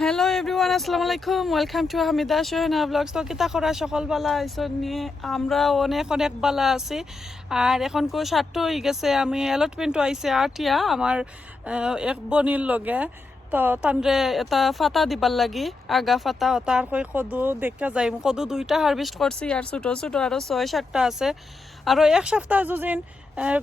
Hello everyone, আসসালামু আলাইকুম। Welcome to Hamida Sohena blogs. তো কিতা করা সকালবেলা আইসন নিয়ে আমরা অনেক অনেক বালা আছি। আর এখন কো 7টা হয়ে গেছে, আমি অ্যালটমেন্টও আইসে আটিয়া আমার এক বনির লগে। তো তানরে এটা ফাতা দিবার লাগি, আগা ফাতা তার কই কদু দেখা যাই। কদু 2টা হারভেস্ট করছি আর ছোটো ছোটো আরও 6-7টা আছে। আরও এক সপ্তাহ যদিন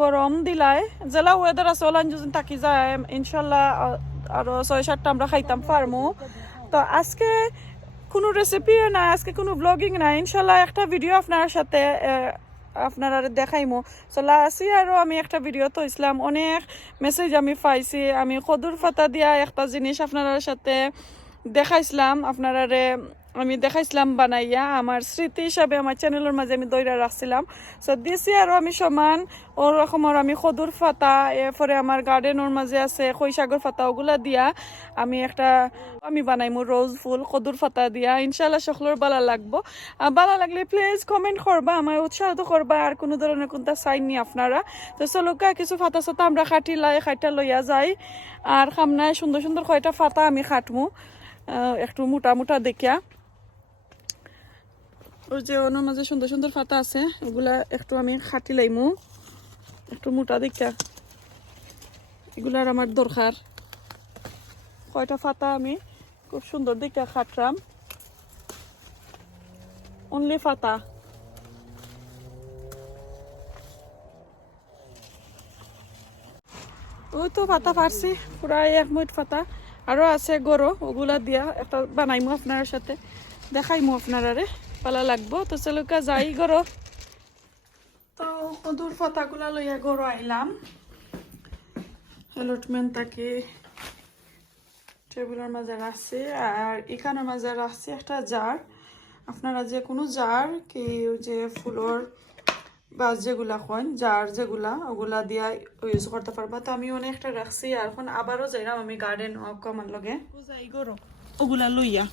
গরম দিলাই জেলা ওয়েদার আছে ওলান যদিন থাকি যায় ইনশাল্লাহ আরো 6-7টা আমরা খাইতাম পারমু। তো আজকে কোনো রেসিপি না, আজকে কোনো ব্লগিং না, ইনশাল্লাহ একটা ভিডিও আপনার সাথে আপনারা দেখাইমু। চলা আসি আরও আমি একটা ভিডিও তো ইসলাম অনেক মেসেজ আমি পাইছি। আমি কদুর পাতা দিয়া একটা জিনিস আপনার সাথে দেখাইছিলাম, আপনারা আমি দেখাইছিলাম বানাইয়া আমার স্মৃতি হিসাবে আমার চ্যানেলের মাঝে আমি দইরা রাখছিলাম। সো দিছি আরও আমি সমান ওরকমের আমি কদুর পাতা, এরপরে আমার গার্ডেনের মাঝে আছে খৈশাগর পাতা, ওগুলা দিয়া আমি বানাইমু রোজ ফুল কদুর পাতা দিয়া। ইনশাল্লাহ সকলের ভালো লাগবো। ভালো লাগলে প্লিজ কমেন্ট করবা, আমার উৎসাহিত করবা। আর কোনো ধরনের কোনটা চাই নি আপনারা। তো চলুকা কিছু ফাতা সাতা আমরা খাইটা লইয়া যাই। আর সামনায় সুন্দর সুন্দর কয়টা ফাতা আমি খাটমু, একটু মোটা মোটা দেখিয়া। ওই যে ওনার মাঝে সুন্দর সুন্দর পাতা আছে, ওগুলা একটু আমি খাটি লাইমু, একটু মোটা দেখা। এগুলার আমার দরকার। কয়টা পাতা আমি খুব সুন্দর দেখা খাটলাম, অনলি পাতা। ওই তো পাতা পারছি প্রায় 1 মুঠ পাতা, আরো আছে গরো, ওগুলা দিয়া একটা বানাইমু আপনার সাথে দেখাইমু আপনারা ভালো লাগবো। তো চলুকা যাই গরো। তো কদুর পাতাগুলা লইয়া গরো আইলাম, অ্যালটমেন্ট তাকে টেবিলের মাঝে রাখছি। আর এখানের মাঝে রাখছি একটা জার। আপনারা যে কোনো জার কি ওই যে ফুলর বা যেগুলা কন জার যেগুলা, ওগুলা দিয়া ইউজ করতে পারবা। তো আমি অনেকটা রাখছি। আর এখন আবারও যাইলাম আমি গার্ডেন ওয়াক আমার লগে যাই গরো ওগুলা লইয়া।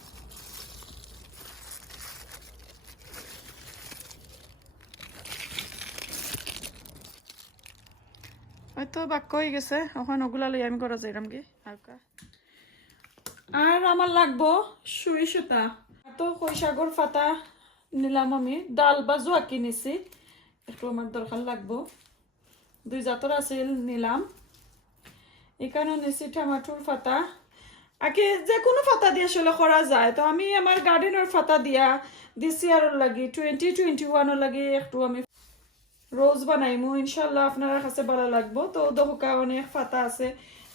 হয়তো বাক্য হয়ে গেছে, এখন ওগুলা লইয়া আমি ঘরে যাইলাম কি হালকা। আর আমার লাগবো সুই সুতা। তো খৈশাগর পাতা নিলাম আমি, ডাল বা জোয়া কিনেছি, একটু আমার দরকার লাগবো। 2 জাতর আছিল নিলাম। এখানেও নিছি টমেটোর পাতা। আগে যে কোনো পাতা দিয়ে আসলে করা যায়। তো আমি আমার গার্ডেনের পাতা দিয়া দিছি আর লাগি 2021 লাগি একটু আমি রোজ বানাইমু। ইনশাল্লাহ আপনার কাছে ভালো লাগবো। তো দহকা অনেক পাতা আছে,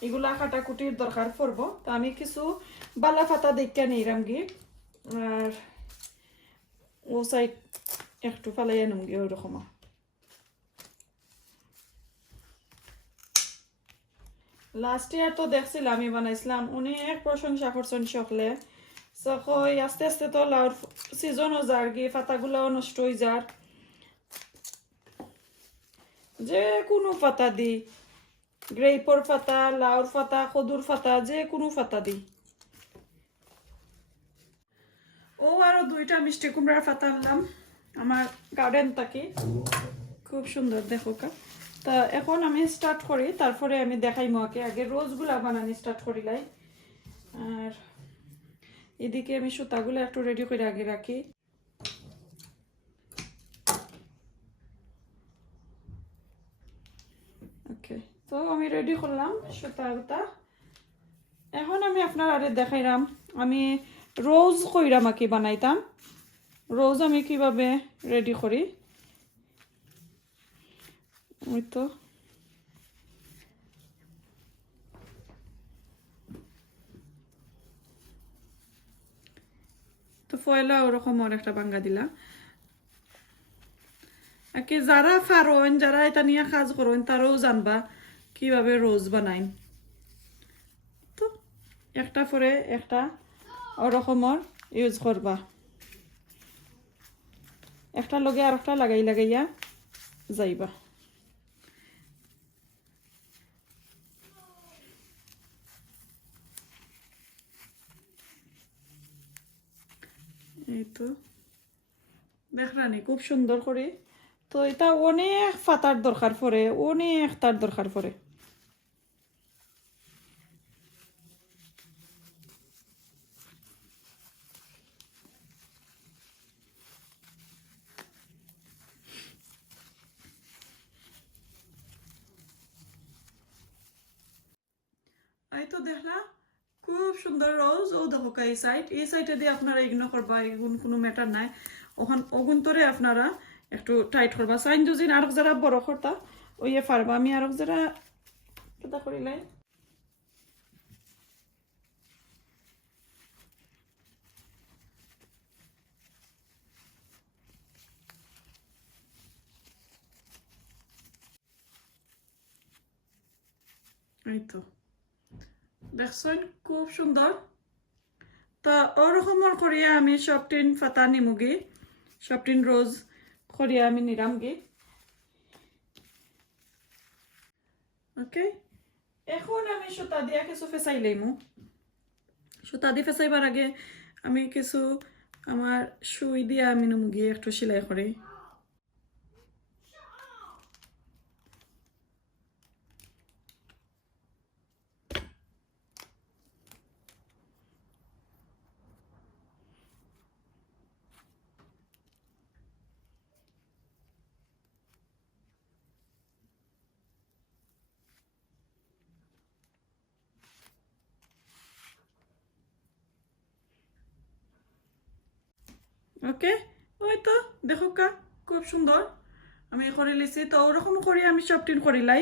এগুলা কাটাকুটির দরকার পড়বো। তো আমি কিছু বালা পাতা দেখে নিলাম গি, আর ও সাইড একটু ফালাই আনুম গি ওইরকম। লাস্ট ইয়ার তো দেখছিলাম আমি বানাইছিলাম, অনেক প্রশংসা করছেন সকলে। সকই আস্তে আস্তে তো লাউর সিজনও যার গিয়ে পাতাগুলাও নষ্ট হয়ে যার। যে কোনো পাতা দি, গ্রেপর পাতা, লাউর পাতা, কদুর পাতা, যে কোনো পাতা দি। ও আরো 2টা মিষ্টি কুমড়ার পাতা আনলাম আমার গার্ডেন থেকে, খুব সুন্দর দেখো কা। তা এখন আমি স্টার্ট করি, তারপরে আমি দেখাই মাকে। আগে রোজগুলা বানানি স্টার্ট করিলাই। আর এদিকে আমি সুতাগুলো একটু রেডি করে আগে রাখি। ওকে, তো আমি রেডি করলাম সুতা। এখন আমি আপনার আরে দেখাইলাম আমি রোজ কইরা মাকি বানাইতাম। রোজ আমি কিভাবে রেডি করি, ওই তো তো পয়লা ওরকম একটা বাঙ্গা দিলা। আর কি যারা ফারোন, যারা এটা নিয়ে কাজ করেন তারাও জানবা কিভাবে রোজ বানাইন। তো একটা পরে একটা ওরকমর ইউজ করবা, একটা লগে আর একটা লাগাইয়া যাইবা। এই তো দেখলানি খুব সুন্দর করে। তো এটা অনেক পাতার দরকার পড়ে, অনেক তার দরকার পড়ে। তো দেখলা খুব সুন্দর রোজ ও দেখো এই সাইডে দিয়ে আপনারা ইগনোর করবা, এগুন কোনো ম্যাটার নাই। ওখান ওগুন তোরে আপনারা একটু টাইট করবা। সাইন দুজিন আরো যারা বড় করতা ওইয়ে পারবা, আমি আরো যারা কেটা করিলাই। এই তো দেখছেন খুব সুন্দর। তা ওরকমর করিয়া আমি সবটিন ফাতা নিমুগি, সবটিন রোজ করিয়া আমি নিরামগি। ওকে, এখন আমি সুতা দিয়া কিছু ফেসাই লইমু। সুতা দিয়ে ফেসাইবার আগে আমি কিছু আমার সুই দিয়া আমি নিমুগি একটু সেলাই করি। ওকে, ওই তো দেখো কা খুব সুন্দর আমি করে লিছি। তো ওরকম করি আমি সবটিন করিলাই।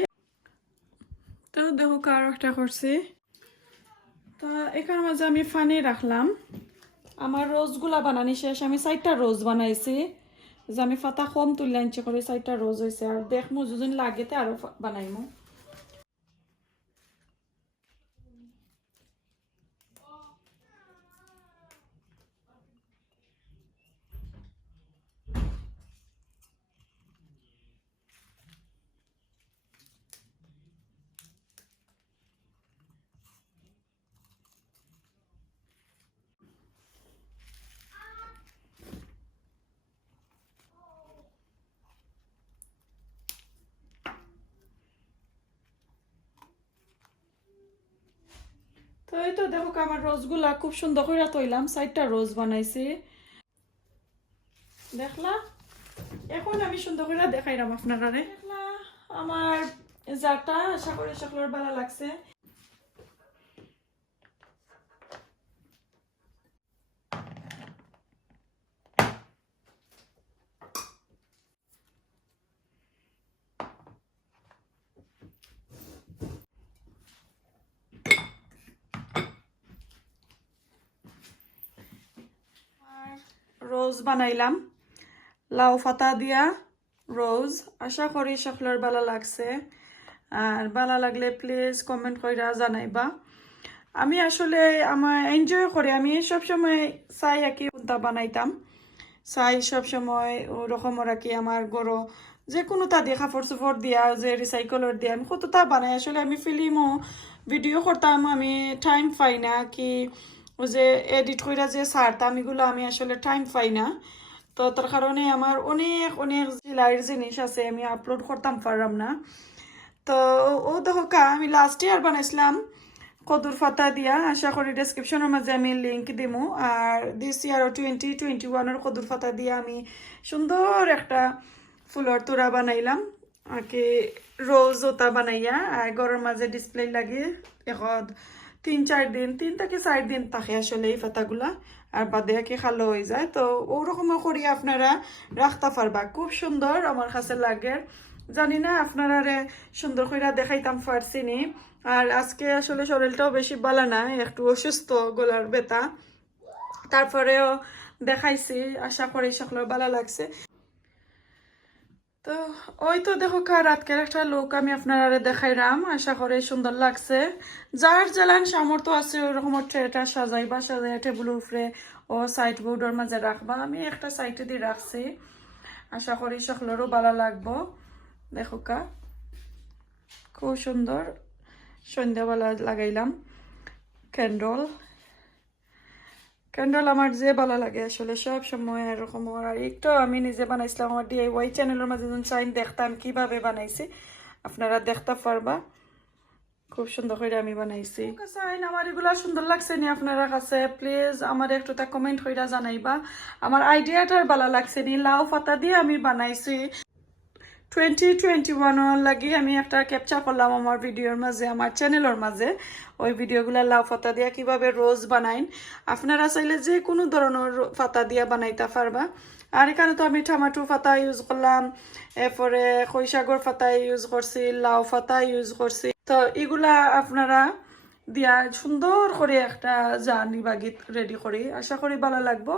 তো দেখো কা আরো একটা করছি। তা এখানের মাঝে আমি ফানি রাখলাম। আমার রোজগুলা বানানি শেষ, আমি 4টা রোজ বানাইছি। যে আমি ফাতা কম তুলে আনছি করে 4টা রোজ হয়েছে। আর দেখমু যদি লাগেতে আরো বানাইমু। তো এই তো দেখো আমার রোজগুলা খুব সুন্দর করে তৈলাম, 4টা রোজ বানাইছি দেখলা। এখন আমি সুন্দর করে দেখাইলাম আপনারা। দেখলা আমার জারটা আশা করি সকলের ভালো লাগছে। রোজ বানাইলাম লাউ ফাতা দিয়া রোজ, আশা করি সকলের ভালো লাগছে। আর ভালো লাগলে প্লিজ কমেন্ট কইরা জানাইবা। আমি আসলে আমার এনজয় করি, আমি সবসময় চাই আর কি কোনটা বানাইতাম, চাই সবসময় ওরকমর আর কি আমার গরো যে কোনোটা দিয়ে কাপড় চোপড় দিয়া যে রিসাইকেলর দিয়ে আমি কতটা বানাই। আসলে আমি ফিল্মও ভিডিও করতাম, আমি টাইম পাই না কি ও যে এডিট কইরা যে ছাড়তাম এগুলো আমি আসলে টাইম পাই না। তো তার কারণে আমার অনেক অনেক সেলাইয়ের জিনিস আছে আমি আপলোড করতাম পারলাম না। তো ও দেখো আমি লাস্ট ইয়ার বানাইছিলাম কদুর ফাতা দিয়া, আশা করি ডেসক্রিপশনের মাঝে আমি লিঙ্ক দিমু। আর দিস ইয়ার 2021 কদুর ফাতা দিয়া আমি সুন্দর একটা ফুলের তোড়া বানাইলাম আর কি, রোজ ওটা বানাইয়া আর ঘরের মাঝে ডিসপ্লে লাগিয়ে এখন 3 থেকে 4 দিন থাকে আসলে এই ফাতাগুলা, আর বাদে কি খালো হয়ে যায়। তো ওরকম করি আপনারা রাখতে পারবা, খুব সুন্দর আমার কাছে লাগে। জানি না আপনারা সুন্দর করে দেখাইতাম পারছি নি। আর আজকে আসলে শরীরটাও বেশি ভালো না, একটু অসুস্থ, গলার ব্যথা, তারপরেও দেখাইছি, আশা করি সকলের ভালো লাগছে। তো ওই তো দেখো রাতকের একটা লোক আমি আপনারা দেখাইলাম, আশা করি সুন্দর লাগছে। যার জ্বালান সামর্থ্য আছে ওরকম ট্রেটা সাজাইবা, সাজাই টেবিল উপরে ও সাইড বোর্ডের মাঝে রাখবা। আমি একটা সাইডে দিয়ে রাখছি, আশা করি সকলেরও ভালো লাগবো। দেখো খুব সুন্দর সন্ধ্যাবেলা লাগাইলাম ক্যান্ডল। ক্যান্ডল আমার যে ভালো লাগে আসলে সব সময় এরকম। আর একটু আমি নিজে বানাইছিলাম আমার DIY চ্যানেলের মাঝে চাইন দেখতাম কিভাবে বানাইছি, আপনারা দেখতে পারবা। খুব সুন্দর করে আমি বানাইছি। আমার এগুলা সুন্দর লাগছে নি আপনারা কাছে, প্লিজ আমার একটু তা কমেন্ট করে জানাইবা আমার আইডিয়াটার ভালো লাগছে নি। লাউ পাতা দিয়ে আমি বানাইছি 2021 লাগি আমি একটা ক্যাপচার করলাম আমার ভিডিওর মাঝে, আমার চ্যানেলের মাঝে। ওই ভিডিওগুলো লাউ পাতা দিয়া কিভাবে রোজ বানাইন, আপনারা চাইলে যে কোনো ধরনের পাতা দিয়া বানাইতে পারবা। আর এখানে তো আমি টমেটো পাতা ইউজ করলাম, এরপরে খৈশাগর পাতা ইউজ করছি, লাউ পাতা ইউজ করছি। তো এগুলা আপনারা দিয়া সুন্দর করে একটা জার্নি বাগিত রেডি করি, আশা করি ভালো লাগবো।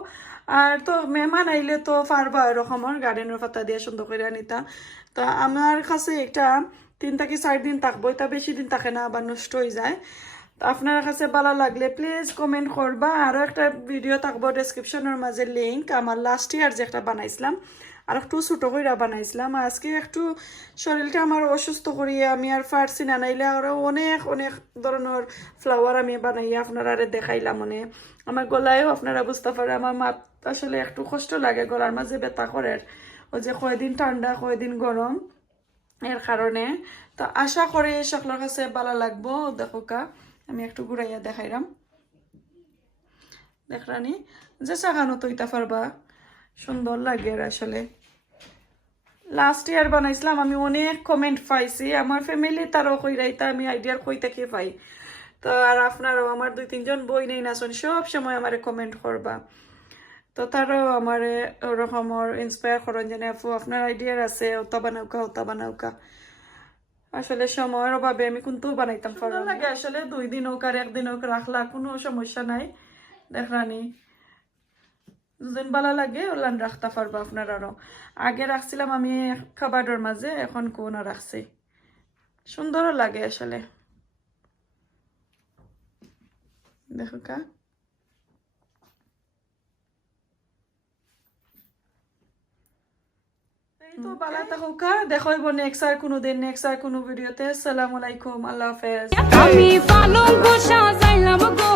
আর তো মেহমান আইলে তো পারবা এরকমের গার্ডেনের পাতা দিয়ে সুন্দর করে আনিতা। তো আমার কাছে একটা 3 থেকে 4 দিন থাকবো, এটা বেশি দিন থাকে না, আবার নষ্ট হয়ে যায়। তো আপনার কাছে ভালো লাগলে প্লিজ কমেন্ট করবা। আরও একটা ভিডিও থাকবো ডেসক্রিপশনের মাঝে লিঙ্ক, আমার লাস্ট ইয়ার যে একটা বানাইছিলাম, আর একটু ছোটো করে বানাইছিলাম। আজকে একটু শরীরটা আমার অসুস্থ করিয়ে আমি আর পারছি না, নাইলে আরও অনেক অনেক ধরনের ফ্লাওয়ার আমি বানাইয়া আপনারা দেখাইলাম। মানে আমার গলায়ও আপনারা বুঝতে পারে, আমার মাত আসলে একটু কষ্ট লাগে, গলার মাঝে ব্যথা করে, ওই যে কয়দিন ঠান্ডা কয়দিন গরম, এর কারণে। তো আশা করি সকলের কাছে ভালো লাগবো। দেখো কা আমি একটু ঘুরাইয়া দেখাইলাম, দেখরানি যে চাগানো তৈতা পারবা, সুন্দর লাগে। আর আসলে লাস্ট ইয়ার বানাইছিলাম, আমি অনেক কমেন্ট পাইছি আমার ফ্যামিলি, তারও কইরাইতা আমি আইডিয়ার কই থেকে পাই। তো আর আপনারও আমার 2-3 জন বই নেই নাচন সব সময় আমার কমেন্ট করবা। তো তারাও আমার ওরকমের ইন্সপায়ার করেন যেন আপু আপনার আইডিয়ার আছে, ওটা বানাউকা ওটা বানাউকা। আসলে সময়ের অভাবে আমি কিন্তু বানাইতাম ভালো লাগে। আসলে 2 দিন হোক আর 1 দিন হোক রাখলা কোনো সমস্যা নাই, দেখরানি দুদিন ভালো লাগে ওলান রাখতে পারবো আপনারারও। আগে রাখছিলাম আমি খাবারের মাঝে, এখন কোন রাখছি, সুন্দরও লাগে আসলে। দেখো কা তো ভালো থাকুকা, দেখাইব নেক্সট আর কোনো দিন, নেক্সট আর কোনো ভিডিওতে। আসসালামু আলাইকুম, আল্লাহ হাফেজ। আমি পালঙ্ক সাজাইলাম গো।